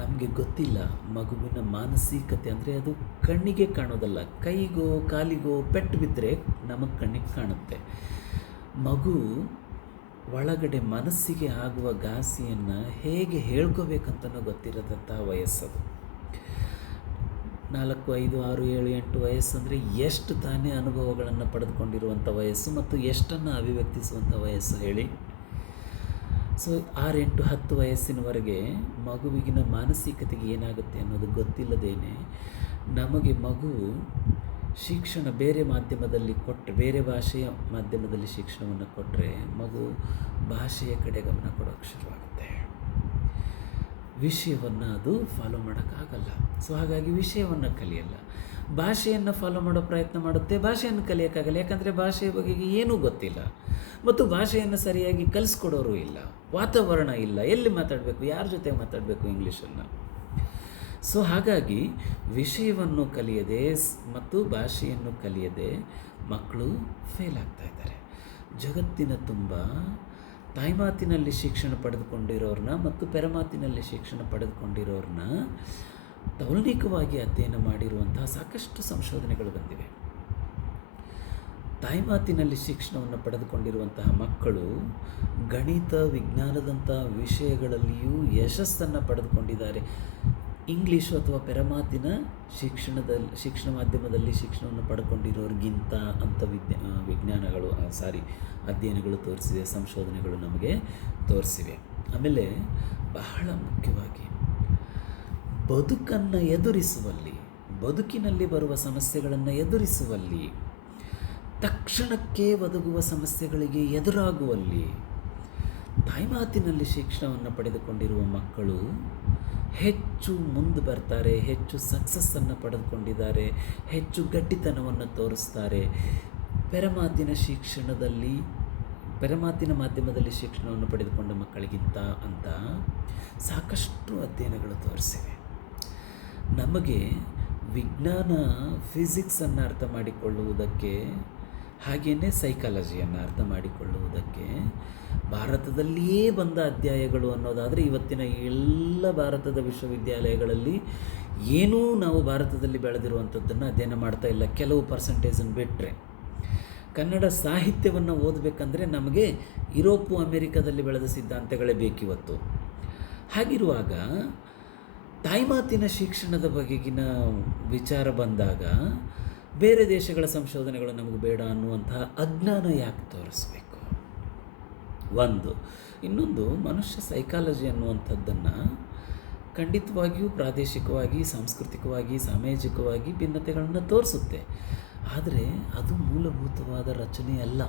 ನಮಗೆ ಗೊತ್ತಿಲ್ಲ, ಮಗುವಿನ ಮಾನಸಿಕತೆ ಅಂದರೆ ಅದು ಕಣ್ಣಿಗೆ ಕಾಣೋದಲ್ಲ. ಕೈಗೋ ಕಾಲಿಗೋ ಪೆಟ್ಟು ಬಿದ್ದರೆ ನಮಗೆ ಕಣ್ಣಿಗೆ ಕಾಣುತ್ತೆ. ಮಗು ಒಳಗಡೆ ಮನಸ್ಸಿಗೆ ಆಗುವ ಘಾಸಿಯನ್ನು ಹೇಗೆ ಹೇಳ್ಕೋಬೇಕಂತನೂ ಗೊತ್ತಿರದಂಥ ವಯಸ್ಸದು. 4, 5, 6, 7, 8 ವಯಸ್ಸಂದರೆ ಎಷ್ಟು ತಾನೇ ಅನುಭವಗಳನ್ನು ಪಡೆದುಕೊಂಡಿರುವಂಥ ವಯಸ್ಸು ಮತ್ತು ಎಷ್ಟನ್ನು ಅಭಿವ್ಯಕ್ತಿಸುವಂಥ ವಯಸ್ಸು ಹೇಳಿ. ಸೊ 6, 8, 10 ವಯಸ್ಸಿನವರೆಗೆ ಮಗುವಿಗಿನ ಮಾನಸಿಕತೆಗೆ ಏನಾಗುತ್ತೆ ಅನ್ನೋದು ಗೊತ್ತಿಲ್ಲದೇನೆ ನಮಗೆ ಮಗು ಶಿಕ್ಷಣ ಬೇರೆ ಮಾಧ್ಯಮದಲ್ಲಿ ಕೊಟ್ಟರೆ, ಬೇರೆ ಭಾಷೆಯ ಮಾಧ್ಯಮದಲ್ಲಿ ಶಿಕ್ಷಣವನ್ನು ಕೊಟ್ಟರೆ ಮಗು ಭಾಷೆಯ ಕಡೆ ಗಮನ ಕೊಡೋಕ್ಕೆ ಶುರುವಾಗುತ್ತೆ. ವಿಷಯವನ್ನು ಅದು ಫಾಲೋ ಮಾಡೋಕ್ಕಾಗಲ್ಲ. ಸೊ ಹಾಗಾಗಿ ವಿಷಯವನ್ನು ಕಲಿಯಲ್ಲ. ಭಾಷೆಯನ್ನು ಫಾಲೋ ಮಾಡೋ ಪ್ರಯತ್ನ ಮಾಡುತ್ತೆ, ಭಾಷೆಯನ್ನು ಕಲಿಯೋಕ್ಕಾಗಲ್ಲ. ಯಾಕಂದರೆ ಭಾಷೆಯ ಬಗೆಗೆ ಏನೂ ಗೊತ್ತಿಲ್ಲ ಮತ್ತು ಭಾಷೆಯನ್ನು ಸರಿಯಾಗಿ ಕಲಿಸ್ಕೊಡೋರು ಇಲ್ಲ, ವಾತಾವರಣ ಇಲ್ಲ, ಎಲ್ಲಿ ಮಾತಾಡಬೇಕು, ಯಾರ ಜೊತೆ ಮಾತಾಡಬೇಕು ಇಂಗ್ಲೀಷನ್ನು. ಸೊ ಹಾಗಾಗಿ ವಿಷಯವನ್ನು ಕಲಿಯದೆ ಮತ್ತು ಭಾಷೆಯನ್ನು ಕಲಿಯದೆ ಮಕ್ಕಳು ಫೇಲ್ ಆಗ್ತಾ ಇದ್ದಾರೆ. ಜಗತ್ತಿನ ತುಂಬ ತಾಯ್ಮಾತಿನಲ್ಲಿ ಶಿಕ್ಷಣ ಪಡೆದುಕೊಂಡಿರೋರನ್ನ ಮತ್ತು ಪೆರಮಾತಿನಲ್ಲಿ ಶಿಕ್ಷಣ ಪಡೆದುಕೊಂಡಿರೋರನ್ನ ತೌಲನಿಕವಾಗಿ ಅಧ್ಯಯನ ಮಾಡಿರುವಂತಹ ಸಾಕಷ್ಟು ಸಂಶೋಧನೆಗಳು ಬಂದಿವೆ. ತಾಯ್ಮಾತಿನಲ್ಲಿ ಶಿಕ್ಷಣವನ್ನು ಪಡೆದುಕೊಂಡಿರುವಂತಹ ಮಕ್ಕಳು ಗಣಿತ, ವಿಜ್ಞಾನದಂಥ ವಿಷಯಗಳಲ್ಲಿಯೂ ಯಶಸ್ಸನ್ನು ಪಡೆದುಕೊಂಡಿದ್ದಾರೆ. ಇಂಗ್ಲೀಷು ಅಥವಾ ಪೆರಮಾತಿನ ಶಿಕ್ಷಣ ಮಾಧ್ಯಮದಲ್ಲಿ ಶಿಕ್ಷಣವನ್ನು ಪಡ್ಕೊಂಡಿರೋರಿಗಿಂತ ಅಂತ ಅಧ್ಯಯನಗಳು ತೋರಿಸಿವೆ, ಸಂಶೋಧನೆಗಳು ನಮಗೆ ತೋರಿಸಿವೆ. ಆಮೇಲೆ ಬಹಳ ಮುಖ್ಯವಾಗಿ ಬದುಕನ್ನು ಎದುರಿಸುವಲ್ಲಿ, ಬದುಕಿನಲ್ಲಿ ಬರುವ ಸಮಸ್ಯೆಗಳನ್ನು ಎದುರಿಸುವಲ್ಲಿ, ತಕ್ಷಣಕ್ಕೆ ಒದಗುವ ಸಮಸ್ಯೆಗಳಿಗೆ ಎದುರಾಗುವಲ್ಲಿ ತಾಯ್ಮಾತಿನಲ್ಲಿ ಶಿಕ್ಷಣವನ್ನು ಪಡೆದುಕೊಂಡಿರುವ ಮಕ್ಕಳು ಹೆಚ್ಚು ಮುಂದೆ ಬರ್ತಾರೆ, ಹೆಚ್ಚು ಸಕ್ಸಸ್ಸನ್ನು ಪಡೆದುಕೊಂಡಿದ್ದಾರೆ, ಹೆಚ್ಚು ಗಟ್ಟಿತನವನ್ನು ತೋರಿಸ್ತಾರೆ. ಪೆರಮಾತಿನ ಮಾಧ್ಯಮದಲ್ಲಿ ಶಿಕ್ಷಣವನ್ನು ಪಡೆದುಕೊಂಡ ಮಕ್ಕಳಿಗಿಂತ ಅಂತ ಸಾಕಷ್ಟು ಅಧ್ಯಯನಗಳು ತೋರಿಸಿವೆ. ನಮಗೆ ವಿಜ್ಞಾನ, ಫಿಸಿಕ್ಸನ್ನು ಅರ್ಥ ಮಾಡಿಕೊಳ್ಳುವುದಕ್ಕೆ, ಹಾಗೆಯೇ ಸೈಕಾಲಜಿಯನ್ನು ಅರ್ಥ ಮಾಡಿಕೊಳ್ಳುವುದಕ್ಕೆ ಭಾರತದಲ್ಲಿಯೇ ಬಂದ ಅಧ್ಯಾಯಗಳು ಅನ್ನೋದಾದರೆ ಇವತ್ತಿನ ಎಲ್ಲ ಭಾರತದ ವಿಶ್ವವಿದ್ಯಾಲಯಗಳಲ್ಲಿ ಏನೂ ನಾವು ಭಾರತದಲ್ಲಿ ಬೆಳೆದಿರುವಂಥದ್ದನ್ನು ಅಧ್ಯಯನ ಮಾಡ್ತಾ ಇಲ್ಲ, ಕೆಲವು ಪರ್ಸೆಂಟೇಜನ್ನು ಬಿಟ್ಟರೆ. ಕನ್ನಡ ಸಾಹಿತ್ಯವನ್ನು ಓದಬೇಕಂದ್ರೆ ನಮಗೆ ಯುರೋಪು ಅಮೇರಿಕಾದಲ್ಲಿ ಬೆಳೆದ ಸಿದ್ಧಾಂತಗಳೇ ಬೇಕಿವತ್ತು. ಹಾಗಿರುವಾಗ ತಾಯ್ಮಾತಿನ ಶಿಕ್ಷಣದ ಬಗೆಗಿನ ವಿಚಾರ ಬಂದಾಗ ಬೇರೆ ದೇಶಗಳ ಸಂಶೋಧನೆಗಳು ನಮಗೆ ಬೇಡ ಅನ್ನುವಂತಹ ಅಜ್ಞಾನ ಯಾಕೆ ತೋರಿಸ್ಬೇಕು? ಇನ್ನೊಂದು ಮನುಷ್ಯ ಸೈಕಾಲಜಿ ಅನ್ನುವಂಥದ್ದನ್ನು ಖಂಡಿತವಾಗಿಯೂ ಪ್ರಾದೇಶಿಕವಾಗಿ, ಸಾಂಸ್ಕೃತಿಕವಾಗಿ, ಸಾಮಾಜಿಕವಾಗಿ ಭಿನ್ನತೆಗಳನ್ನು ತೋರಿಸುತ್ತೆ. ಆದರೆ ಅದು ಮೂಲಭೂತವಾದ ರಚನೆ ಅಲ್ಲ.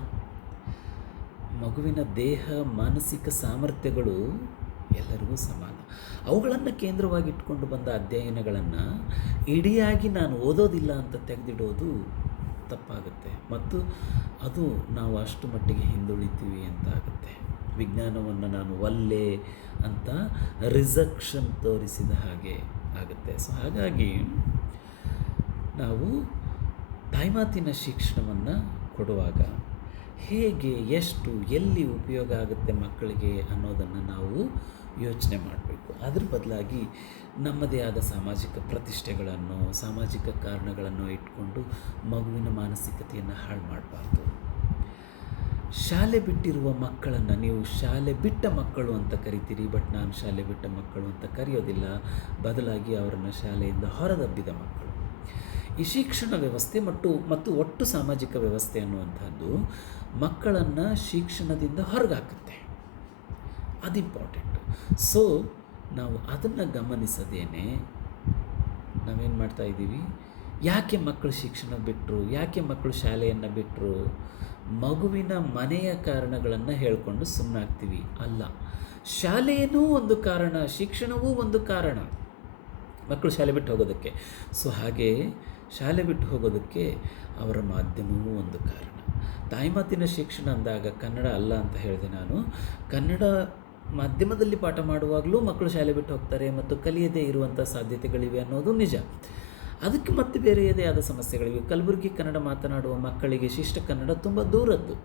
ಮಗುವಿನ ದೇಹ, ಮಾನಸಿಕ ಸಾಮರ್ಥ್ಯಗಳು ಎಲ್ಲರಿಗೂ ಸಮಾನ. ಅವುಗಳನ್ನು ಕೇಂದ್ರವಾಗಿಟ್ಕೊಂಡು ಬಂದ ಅಧ್ಯಯನಗಳನ್ನು ಇಡಿಯಾಗಿ ನಾನು ಓದೋದಿಲ್ಲ ಅಂತ ತೆಗೆದಿಡೋದು ತಪ್ಪಾಗುತ್ತೆ ಮತ್ತು ಅದು ನಾವು ಅಷ್ಟು ಮಟ್ಟಿಗೆ ಹಿಂದುಳಿತೀವಿ ಅಂತ ಆಗುತ್ತೆ. ವಿಜ್ಞಾನವನ್ನು ನಾನು ಒಲ್ಲೆ ಅಂತ ರಿಜೆಕ್ಷನ್ ತೋರಿಸಿದ ಹಾಗೆ ಆಗುತ್ತೆ. ಸೊ ಹಾಗಾಗಿ ನಾವು ತಾಯ್ಮಾತಿನ ಶಿಕ್ಷಣವನ್ನು ಕೊಡುವಾಗ ಹೇಗೆ, ಎಷ್ಟು, ಎಲ್ಲಿ ಉಪಯೋಗ ಆಗುತ್ತೆ ಮಕ್ಕಳಿಗೆ ಅನ್ನೋದನ್ನು ನಾವು ಯೋಚನೆ ಮಾಡಬೇಕು. ಅದ್ರ ಬದಲಾಗಿ ನಮ್ಮದೇ ಆದ ಸಾಮಾಜಿಕ ಪ್ರತಿಷ್ಠೆಗಳನ್ನು, ಸಾಮಾಜಿಕ ಕಾರಣಗಳನ್ನು ಇಟ್ಕೊಂಡು ಮಗುವಿನ ಮಾನಸಿಕತೆಯನ್ನು ಹಾಳು ಮಾಡಬಾರ್ದು. ಶಾಲೆ ಬಿಟ್ಟಿರುವ ಮಕ್ಕಳನ್ನು ನೀವು ಶಾಲೆ ಬಿಟ್ಟ ಮಕ್ಕಳು ಅಂತ ಕರಿತೀರಿ, ಬಟ್ ನಾನು ಶಾಲೆ ಬಿಟ್ಟ ಮಕ್ಕಳು ಅಂತ ಕರೆಯೋದಿಲ್ಲ. ಬದಲಾಗಿ ಅವರನ್ನು ಶಾಲೆಯಿಂದ ಹೊರದಬ್ಬಿದ ಮಕ್ಕಳು. ಈ ಶಿಕ್ಷಣ ವ್ಯವಸ್ಥೆ ಮತ್ತು ಒಟ್ಟು ಸಾಮಾಜಿಕ ವ್ಯವಸ್ಥೆ ಅನ್ನುವಂಥದ್ದು ಮಕ್ಕಳನ್ನು ಶಿಕ್ಷಣದಿಂದ ಹೊರಗಾಕುತ್ತೆ. ಅದು ಇಂಪಾರ್ಟೆಂಟ್. ಸೊ ನಾವು ಅದನ್ನು ಗಮನಿಸದೇನೆ ನಾವೇನು ಮಾಡ್ತಾ ಇದ್ದೀವಿ, ಯಾಕೆ ಮಕ್ಕಳು ಶಿಕ್ಷಣ ಬಿಟ್ಟರು, ಯಾಕೆ ಮಕ್ಕಳು ಶಾಲೆಯನ್ನು ಬಿಟ್ಟರು, ಮಗುವಿನ ಮನೆಯ ಕಾರಣಗಳನ್ನು ಹೇಳ್ಕೊಂಡು ಸುಮ್ಮನಾಗ್ತೀವಿ. ಅಲ್ಲ, ಶಾಲೆಯೂ ಒಂದು ಕಾರಣ, ಶಿಕ್ಷಣವೂ ಒಂದು ಕಾರಣ ಮಕ್ಕಳು ಶಾಲೆ ಬಿಟ್ಟು ಹೋಗೋದಕ್ಕೆ. ಸೊ ಹಾಗೆ ಶಾಲೆ ಬಿಟ್ಟು ಹೋಗೋದಕ್ಕೆ ಅವರ ಮಾಧ್ಯಮವೂ ಒಂದು ಕಾರಣ. ತಾಯ್ಮಾತಿನ ಶಿಕ್ಷಣ ಅಂದಾಗ ಕನ್ನಡ ಅಲ್ಲ ಅಂತ ಹೇಳಿದೆ ನಾನು. ಕನ್ನಡ ಮಾಧ್ಯಮದಲ್ಲಿ ಪಾಠ ಮಾಡುವಾಗಲೂ ಮಕ್ಕಳು ಶಾಲೆ ಬಿಟ್ಟು ಹೋಗ್ತಾರೆ ಮತ್ತು ಕಲಿಯದೇ ಇರುವಂಥ ಸಾಧ್ಯತೆಗಳಿವೆ ಅನ್ನೋದು ನಿಜ. ಅದಕ್ಕೆ ಮತ್ತೆ ಬೇರೆಯದೇ ಆದ ಸಮಸ್ಯೆಗಳಿವೆ. ಕಲಬುರಗಿ ಕನ್ನಡ ಮಾತನಾಡುವ ಮಕ್ಕಳಿಗೆ ಶಿಷ್ಟ ಕನ್ನಡ ತುಂಬ ದೂರದ್ದು.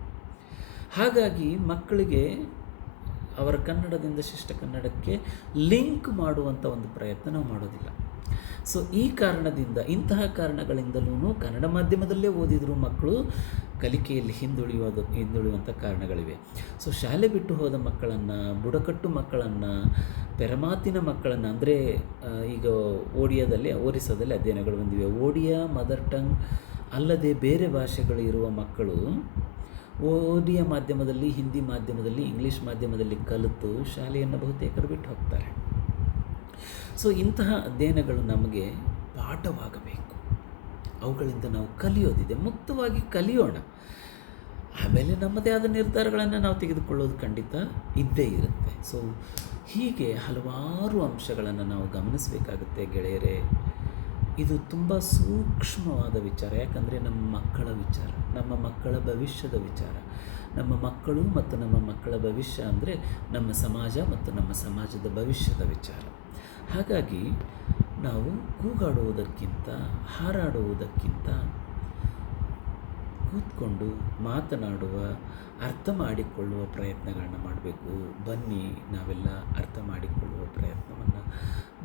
ಹಾಗಾಗಿ ಮಕ್ಕಳಿಗೆ ಅವರ ಕನ್ನಡದಿಂದ ಶಿಷ್ಟ ಕನ್ನಡಕ್ಕೆ ಲಿಂಕ್ ಮಾಡುವಂಥ ಒಂದು ಪ್ರಯತ್ನ ನಾವು ಮಾಡೋದಿಲ್ಲ. ಸೊ ಈ ಕಾರಣದಿಂದ, ಇಂತಹ ಕಾರಣಗಳಿಂದಲೂ ಕನ್ನಡ ಮಾಧ್ಯಮದಲ್ಲೇ ಓದಿದರೂ ಮಕ್ಕಳು ಕಲಿಕೆಯಲ್ಲಿ ಹಿಂದುಳಿಯುವಂಥ ಕಾರಣಗಳಿವೆ. ಸೊ ಶಾಲೆ ಬಿಟ್ಟು ಹೋದ ಮಕ್ಕಳನ್ನು, ಬುಡಕಟ್ಟು ಮಕ್ಕಳನ್ನು, ಪೆರಮಾತಿನ ಮಕ್ಕಳನ್ನು, ಅಂದರೆ ಈಗ ಒರಿಸ್ಸಾದಲ್ಲಿ ಅಧ್ಯಯನಗಳು ಬಂದಿವೆ. ಓಡಿಯಾ ಮದರ್ ಟಂಗ್ ಅಲ್ಲದೆ ಬೇರೆ ಭಾಷೆಗಳು ಇರುವ ಮಕ್ಕಳು ಓಡಿಯಾ ಮಾಧ್ಯಮದಲ್ಲಿ, ಹಿಂದಿ ಮಾಧ್ಯಮದಲ್ಲಿ, ಇಂಗ್ಲೀಷ್ ಮಾಧ್ಯಮದಲ್ಲಿ ಕಲಿತು ಶಾಲೆಯನ್ನು ಬಹುತೇಕರು ಬಿಟ್ಟು ಹೋಗ್ತಾರೆ. ಸೊ ಇಂತಹ ಅಧ್ಯಯನಗಳು ನಮಗೆ ಪಾಠವಾಗಬೇಕು. ಅವುಗಳಿಂದ ನಾವು ಕಲಿಯೋದಿದೆ, ಮುಕ್ತವಾಗಿ ಕಲಿಯೋಣ. ಆಮೇಲೆ ನಮ್ಮದೇ ಆದ ನಿರ್ಧಾರಗಳನ್ನು ನಾವು ತೆಗೆದುಕೊಳ್ಳೋದು ಖಂಡಿತ ಇದ್ದೇ ಇರುತ್ತೆ. ಸೊ ಹೀಗೆ ಹಲವಾರು ಅಂಶಗಳನ್ನು ನಾವು ಗಮನಿಸಬೇಕಾಗುತ್ತೆ ಗೆಳೆಯರೇ. ಇದು ತುಂಬ ಸೂಕ್ಷ್ಮವಾದ ವಿಚಾರ. ಯಾಕಂದರೆ ನಮ್ಮ ಮಕ್ಕಳ ವಿಚಾರ, ನಮ್ಮ ಮಕ್ಕಳ ಭವಿಷ್ಯದ ವಿಚಾರ. ನಮ್ಮ ಮಕ್ಕಳು ಮತ್ತು ನಮ್ಮ ಮಕ್ಕಳ ಭವಿಷ್ಯ ಅಂದರೆ ನಮ್ಮ ಸಮಾಜ ಮತ್ತು ನಮ್ಮ ಸಮಾಜದ ಭವಿಷ್ಯದ ವಿಚಾರ. ಹಾಗಾಗಿ ನಾವು ಕೂಗಾಡುವುದಕ್ಕಿಂತ, ಹಾರಾಡುವುದಕ್ಕಿಂತ ಕೂತ್ಕೊಂಡು ಮಾತನಾಡುವ, ಅರ್ಥ ಮಾಡಿಕೊಳ್ಳುವ ಪ್ರಯತ್ನಗಳನ್ನು ಮಾಡಬೇಕು. ಬನ್ನಿ ನಾವೆಲ್ಲ ಅರ್ಥ ಮಾಡಿಕೊಳ್ಳುವ ಪ್ರಯತ್ನವನ್ನು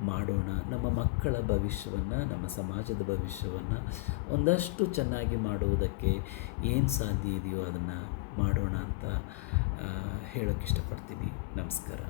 ಮಾಡೋಣ. ನಮ್ಮ ಮಕ್ಕಳ ಭವಿಷ್ಯವನ್ನು, ನಮ್ಮ ಸಮಾಜದ ಭವಿಷ್ಯವನ್ನು ಒಂದಷ್ಟು ಚೆನ್ನಾಗಿ ಮಾಡುವುದಕ್ಕೆ ಏನು ಸಾಧ್ಯ ಇದೆಯೋ ಅದನ್ನು ಮಾಡೋಣ ಅಂತ ಹೇಳೋಕ್ಕೆ ಇಷ್ಟಪಡ್ತೀನಿ. ನಮಸ್ಕಾರ.